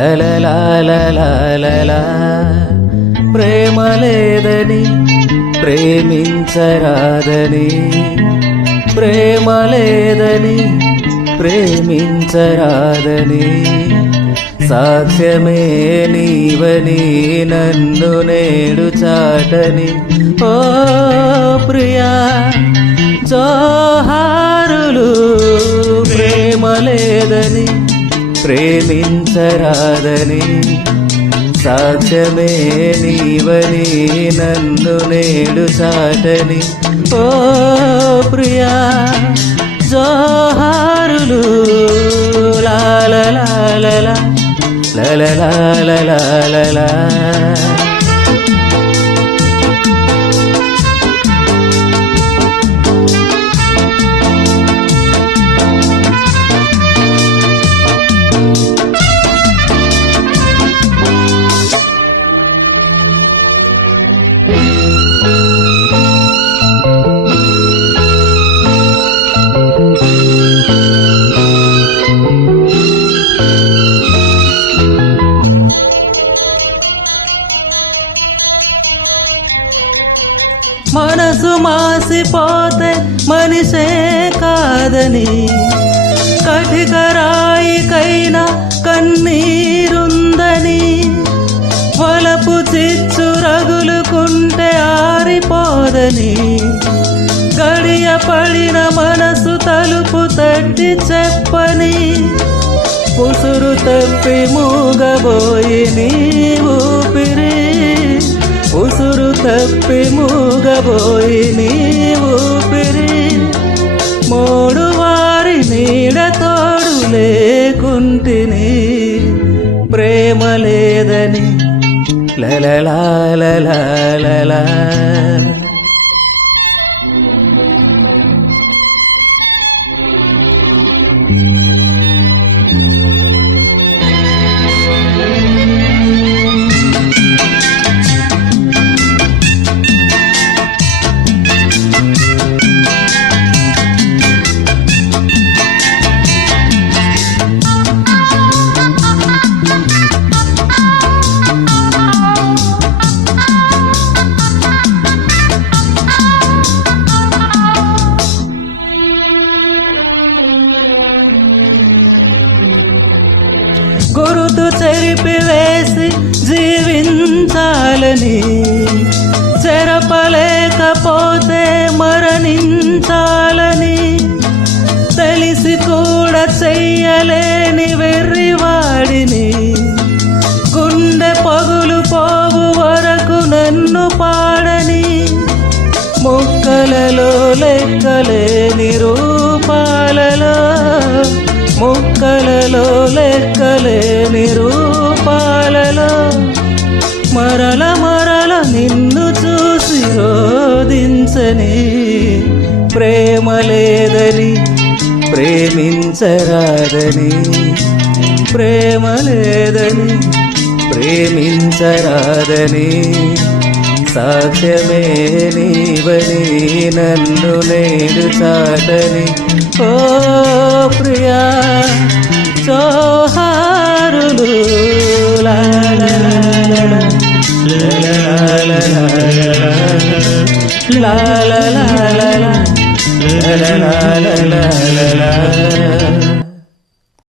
లలలాలలాలలా ప్రేమ లేదని ప్రేమించరాదని ప్రేమ లేదని ప్రేమించరాదని సాక్ష్యమే నీవని నన్ను నేడు చాటని ఓ ప్రియా జోహారులు ప్రేమ లేదని ప్రేమించరాదని సాక్ష్యమే నీవని నన్ను నేడు చాటని ఓ ప్రియా జోహారులు లాలలాలలా లలలాలలాలలా మనసు మాసిపోతే మనిషే కాదని కటిక రాయికైనా కన్నీరుందని వలపు చిచ్చు రగులుకుంటే ఆరిపోదని గడియ పడిన మనసు తలుపు తట్టి చెప్పని ఉసురు తప్పి మూగబోయి నీ ఊపిరి ఉసురు తప్పి మూగబోయి నీ ఊపిరి మోడు వారి నీడ తోడు లేకుంటిని ప్రేమ లేదని లలలాలలాలలా గురుతు చెరిపివేసి జీవించాలని చెరపలేకపోతే మరణించాలని తెలిసి కూడా చెయ్యలేని వెర్రివాడిని గుండె పగులు పోవు వరకు నన్ను పాడని ముక్కలలో లెక్కలేని రూపాలలో ముక్కలలో లెక్కలేని రూపాలలో మరల మరల నిన్ను చూసి రోదించని ప్రేమ లేదని ప్రేమించరాదని ప్రేమ లేదని ప్రేమించరాదని సాక్ష్యమే నీవని నన్ను నేడు చాటని ఓ ప్రియా జోహారులు లాలలాలలా లాలలాలలా లాలలాలలా